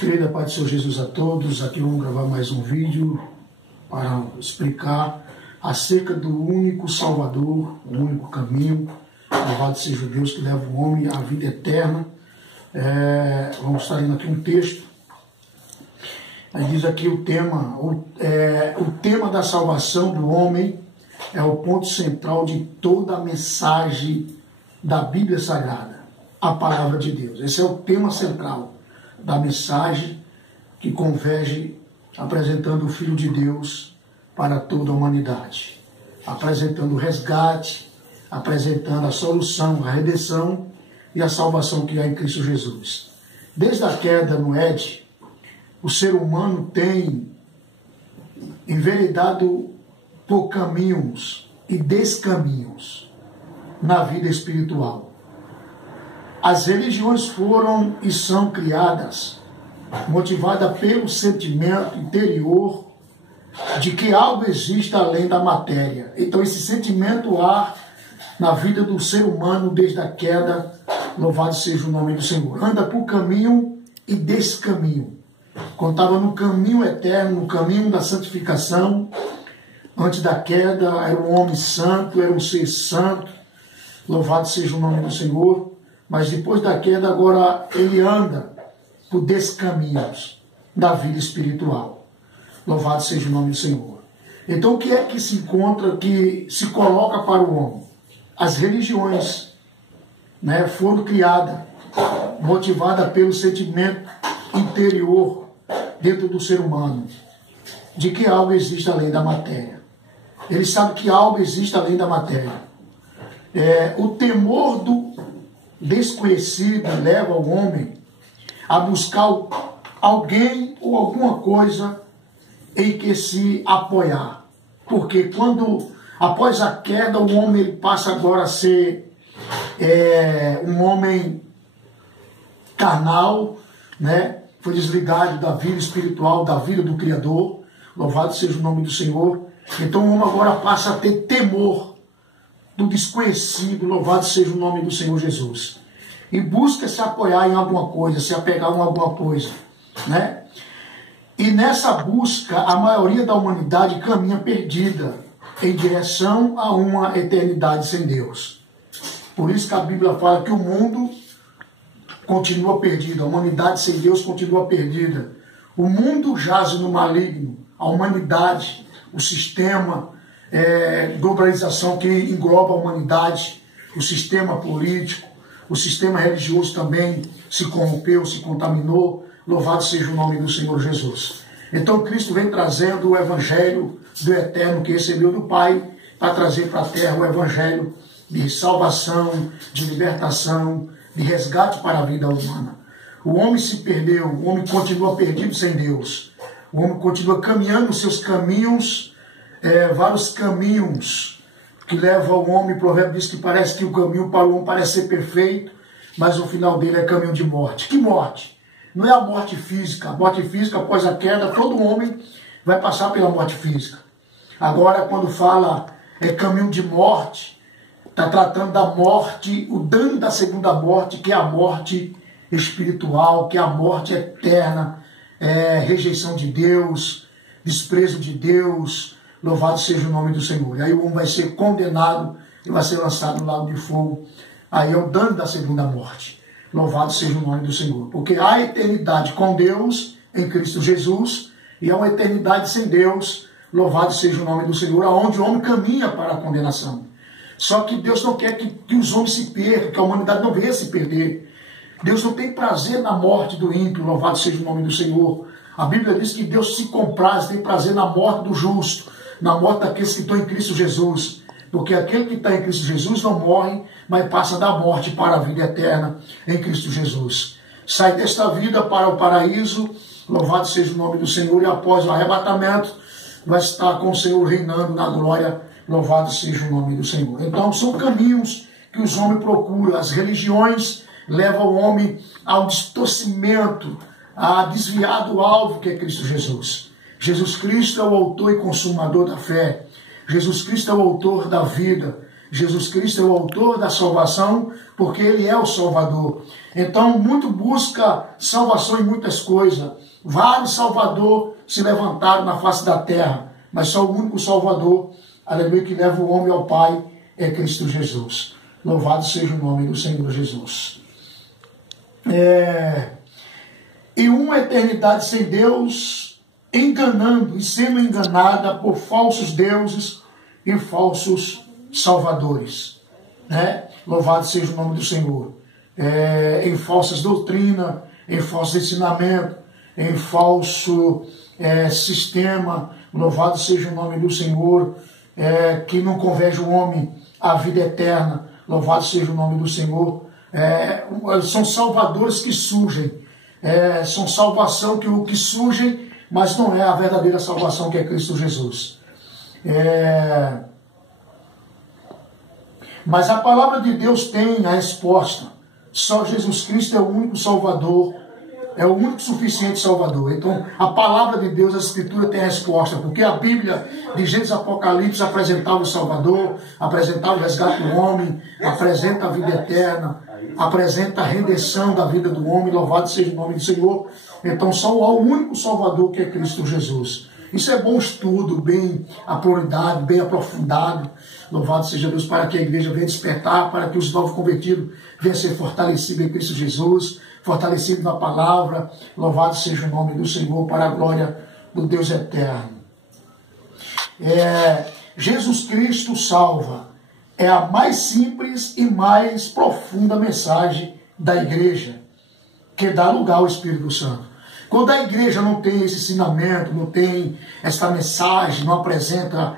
querida, Pai do Senhor Jesus a todos. Aqui vamos gravar mais um vídeo para explicar acerca do único Salvador, o único caminho. Louvado seja Deus que leva o homem à vida eterna. Vamos estar lendo aqui um texto. Aí diz aqui o tema da salvação do homem é o ponto central de toda a mensagem da Bíblia Sagrada, a palavra de Deus. Esse é o tema central da mensagem que converge apresentando o Filho de Deus para toda a humanidade, apresentando o resgate, apresentando a solução, a redenção e a salvação que há em Cristo Jesus. Desde a queda no Éden, o ser humano tem enveredado por caminhos e descaminhos na vida espiritual. As religiões foram e são criadas motivadas pelo sentimento interior de que algo existe além da matéria. Então esse sentimento há na vida do ser humano desde a queda, louvado seja o nome do Senhor. Anda por caminho e descaminho. Quando estava no caminho eterno, no caminho da santificação, antes da queda, era um homem santo, era um ser santo, louvado seja o nome do Senhor. Mas depois da queda, agora ele anda por descaminhos da vida espiritual. Louvado seja o nome do Senhor. Então o que é que se encontra, que se coloca para o homem? As religiões, foram criadas, motivadas pelo sentimento interior dentro do ser humano, de que algo existe além da matéria. Ele sabe que algo existe além da matéria. O temor do desconhecido leva o homem a buscar alguém ou alguma coisa em que se apoiar. Porque quando, após a queda, o homem ele passa agora a ser um homem carnal, foi desligado da vida espiritual, da vida do Criador. Louvado seja o nome do Senhor. Então o homem agora passa a ter temor do desconhecido, louvado seja o nome do Senhor Jesus. E busca se apoiar em alguma coisa, se apegar em alguma coisa, E nessa busca, a maioria da humanidade caminha perdida em direção a uma eternidade sem Deus. Por isso que a Bíblia fala que o mundo continua perdido, a humanidade sem Deus continua perdida. O mundo jaz no maligno, a humanidade, o sistema, globalização que engloba a humanidade, o sistema político, o sistema religioso também se corrompeu, se contaminou. Louvado seja o nome do Senhor Jesus. Então Cristo vem trazendo o evangelho do eterno que recebeu do Pai para trazer para a terra o evangelho de salvação, de libertação, de resgate para a vida humana. O homem se perdeu, o homem continua perdido sem Deus. O homem continua caminhando os seus caminhos, vários caminhos que levam ao homem. O provérbio diz que parece que o caminho para o homem parece ser perfeito, mas o final dele é caminho de morte. Que morte? Não é a morte física. A morte física, após a queda, todo homem vai passar pela morte física. Agora, quando fala caminho de morte, está tratando da morte, o dano da segunda morte, que é a morte espiritual, que é a morte eterna, rejeição de Deus, desprezo de Deus. Louvado seja o nome do Senhor. E aí o homem vai ser condenado e vai ser lançado no lago de fogo. Aí é o dano da segunda morte. Louvado seja o nome do Senhor. Porque há a eternidade com Deus em Cristo Jesus e há uma eternidade sem Deus. Louvado seja o nome do Senhor, aonde o homem caminha para a condenação. Só que Deus não quer que os homens se percam, que a humanidade não venha se perder. Deus não tem prazer na morte do ímpio. Louvado seja o nome do Senhor. A Bíblia diz que Deus se compraz, tem prazer na morte do justo, na morte daqueles que estão em Cristo Jesus. Porque aquele que está em Cristo Jesus não morre, mas passa da morte para a vida eterna em Cristo Jesus. Sai desta vida para o paraíso, louvado seja o nome do Senhor, e após o arrebatamento vai estar com o Senhor reinando na glória, louvado seja o nome do Senhor. Então são caminhos que os homens procuram. As religiões levam o homem ao distorcimento, a desviar do alvo que é Cristo Jesus. Jesus Cristo é o autor e consumador da fé. Jesus Cristo é o autor da vida. Jesus Cristo é o autor da salvação, porque Ele é o Salvador. Então, muito busca salvação em muitas coisas. Vários Salvador se levantaram na face da terra, mas só o único Salvador, aleluia, que leva o homem ao Pai é Cristo Jesus. Louvado seja o nome do Senhor Jesus. E uma eternidade sem Deus, enganando e sendo enganada por falsos deuses e falsos salvadores, né? Louvado seja o nome do Senhor. Em falsas doutrinas, em falso ensinamento, em falso sistema, louvado seja o nome do Senhor, que não converge o homem à vida eterna, louvado seja o nome do Senhor. São salvadores que surgem, são salvação que surgem, mas não é a verdadeira salvação que é Cristo Jesus. Mas a palavra de Deus tem a resposta. Só Jesus Cristo é o único Salvador, é o único suficiente Salvador. Então, a palavra de Deus, a Escritura tem a resposta, porque a Bíblia, de Gênesis a Apocalipse, apresentava o Salvador, apresentava o resgate do homem, apresenta a vida eterna, apresenta a redenção da vida do homem, louvado seja o nome do Senhor. Então, só há o único Salvador, que é Cristo Jesus. Isso é bom estudo, bem aprofundado, bem aprofundado. Louvado seja Deus, para que a igreja venha despertar, para que os novos convertidos venham ser fortalecidos em Cristo Jesus, fortalecidos na palavra. Louvado seja o nome do Senhor, para a glória do Deus eterno. Jesus Cristo salva. É a mais simples e mais profunda mensagem da igreja, que dá lugar ao Espírito Santo. Quando a igreja não tem esse ensinamento, não tem essa mensagem, não apresenta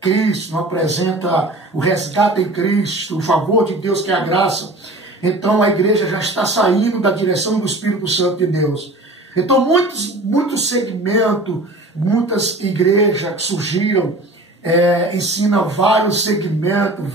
Cristo, não apresenta o resgate em Cristo, o favor de Deus, que é a graça, então a igreja já está saindo da direção do Espírito Santo de Deus. Então muitos segmentos, muitas igrejas que surgiram, ensinam vários segmentos,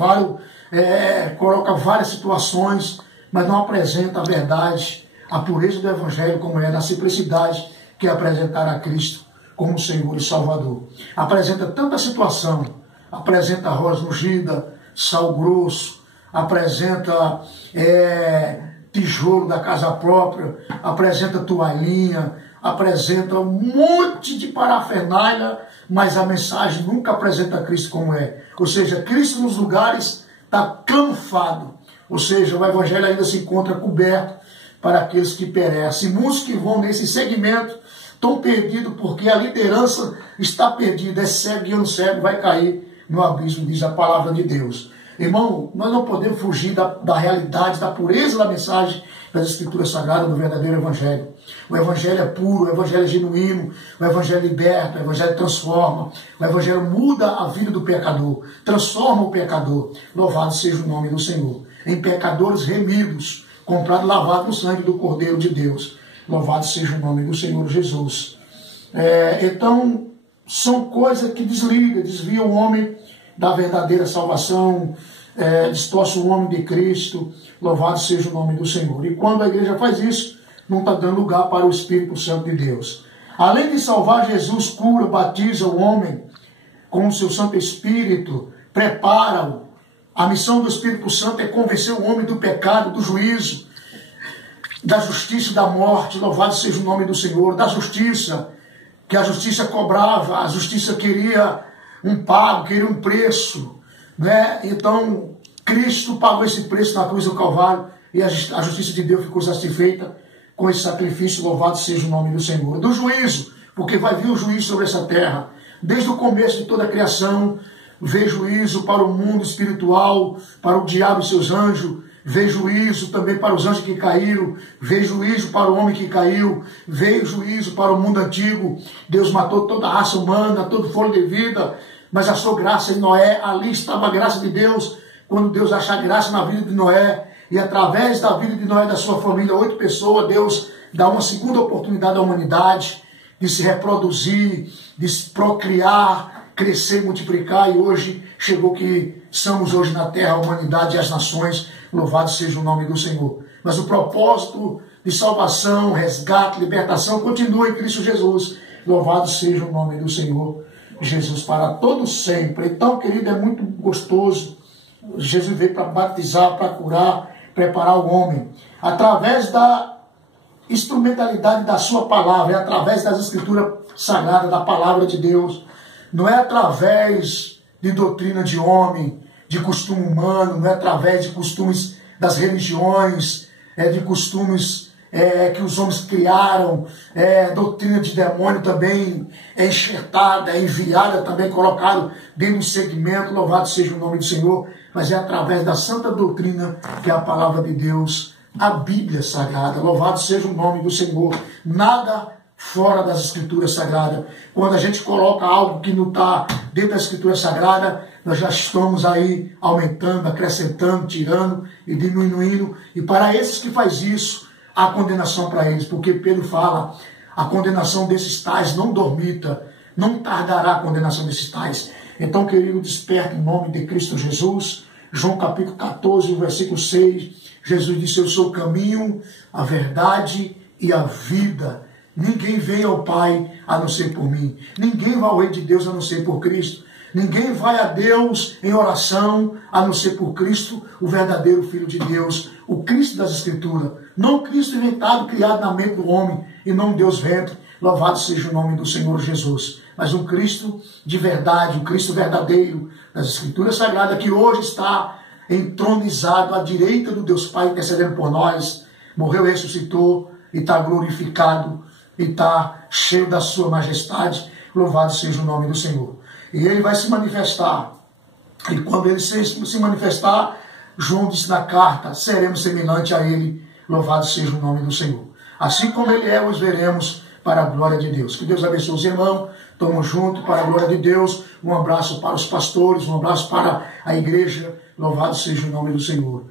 coloca várias situações, mas não apresenta a verdade, a pureza do Evangelho, como é, na simplicidade que é apresentar a Cristo como Senhor e Salvador. Apresenta tanta situação, apresenta rosa ungida, sal grosso, apresenta tijolo da casa própria, apresenta toalhinha, apresenta um monte de parafernália, mas a mensagem nunca apresenta Cristo como é. Ou seja, Cristo nos lugares está camuflado, ou seja, o Evangelho ainda se encontra coberto para aqueles que perecem. Muitos que vão nesse segmento estão perdidos porque a liderança está perdida, é cego, guiando cego, vai cair no abismo, diz a palavra de Deus. Irmão, nós não podemos fugir da realidade, da pureza da mensagem das Escrituras Sagradas, do verdadeiro Evangelho. O Evangelho é puro, o Evangelho é genuíno, o Evangelho liberta, o Evangelho transforma, o Evangelho muda a vida do pecador, transforma o pecador. Louvado seja o nome do Senhor. Em pecadores remidos, comprado e lavado no sangue do Cordeiro de Deus. Louvado seja o nome do Senhor Jesus. Então, são coisas que desviam o homem da verdadeira salvação, distorce o homem de Cristo. Louvado seja o nome do Senhor. E quando a igreja faz isso, não está dando lugar para o Espírito Santo de Deus. Além de salvar, Jesus cura, batiza o homem com o seu Santo Espírito, prepara-o. A missão do Espírito Santo é convencer o homem do pecado, do juízo, da justiça e da morte. Louvado seja o nome do Senhor. Da justiça, que a justiça cobrava, a justiça queria um pago, queria um preço, né? Então, Cristo pagou esse preço na cruz do Calvário e a justiça de Deus ficou satisfeita com esse sacrifício. Louvado seja o nome do Senhor. Do juízo, porque vai vir o juízo sobre essa terra. Desde o começo de toda a criação, vê juízo para o mundo espiritual, para o diabo e seus anjos, vê juízo também para os anjos que caíram, vê juízo para o homem que caiu, vê juízo para o mundo antigo. Deus matou toda a raça humana, todo fôlego de vida, mas achou graça em Noé. Ali estava a graça de Deus. Quando Deus achar graça na vida de Noé, e através da vida de Noé e da sua família, 8 pessoas, Deus dá uma segunda oportunidade à humanidade de se reproduzir, de se procriar, crescer, multiplicar, e hoje chegou que somos hoje na terra, a humanidade e as nações. Louvado seja o nome do Senhor. Mas o propósito de salvação, resgate, libertação continua em Cristo Jesus. Louvado seja o nome do Senhor Jesus para todos sempre. Então, querido, é muito gostoso Jesus veio para batizar, para curar, preparar o homem. Através da instrumentalidade da sua palavra, é através das escrituras sagradas, da palavra de Deus. Não é através de doutrina de homem, de costume humano, não é através de costumes das religiões, de costumes que os homens criaram, doutrina de demônio também é enxertada, é enviada também, colocado dentro do segmento, louvado seja o nome do Senhor, mas é através da santa doutrina que é a palavra de Deus, a Bíblia Sagrada, louvado seja o nome do Senhor, nada fora das Escrituras Sagradas. Quando a gente coloca algo que não está dentro da Escritura Sagrada, nós já estamos aí aumentando, acrescentando, tirando e diminuindo, e para esses que faz isso, há condenação para eles, porque Pedro fala, a condenação desses tais não dormita, não tardará a condenação desses tais. Então, querido, desperta em nome de Cristo Jesus. João capítulo 14, versículo 6, Jesus disse, eu sou o caminho, a verdade e a vida. Ninguém vem ao Pai a não ser por mim. Ninguém vai ao Rei de Deus a não ser por Cristo. Ninguém vai a Deus em oração a não ser por Cristo, o verdadeiro Filho de Deus, o Cristo das Escrituras. Não o Cristo inventado, criado na mente do homem, e não Deus ventre. Louvado seja o nome do Senhor Jesus. Mas um Cristo de verdade, um Cristo verdadeiro das Escrituras Sagradas, que hoje está entronizado à direita do Deus Pai, intercedendo por nós. Morreu, ressuscitou e está glorificado e está cheio da sua majestade. Louvado seja o nome do Senhor. E ele vai se manifestar. E quando ele se manifestar, João disse na carta, seremos semelhante a ele. Louvado seja o nome do Senhor. Assim como ele é, os veremos para a glória de Deus. Que Deus abençoe os irmãos. Estamos juntos para a glória de Deus. Um abraço para os pastores, um abraço para a igreja. Louvado seja o nome do Senhor.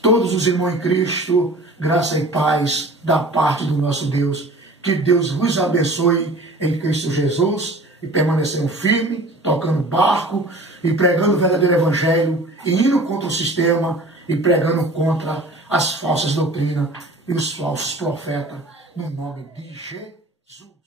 Todos os irmãos em Cristo, graça e paz da parte do nosso Deus. Que Deus vos abençoe em Cristo Jesus e permanecendo firme, tocando barco e pregando o verdadeiro evangelho e indo contra o sistema e pregando contra as falsas doutrinas e os falsos profetas, no nome de Jesus.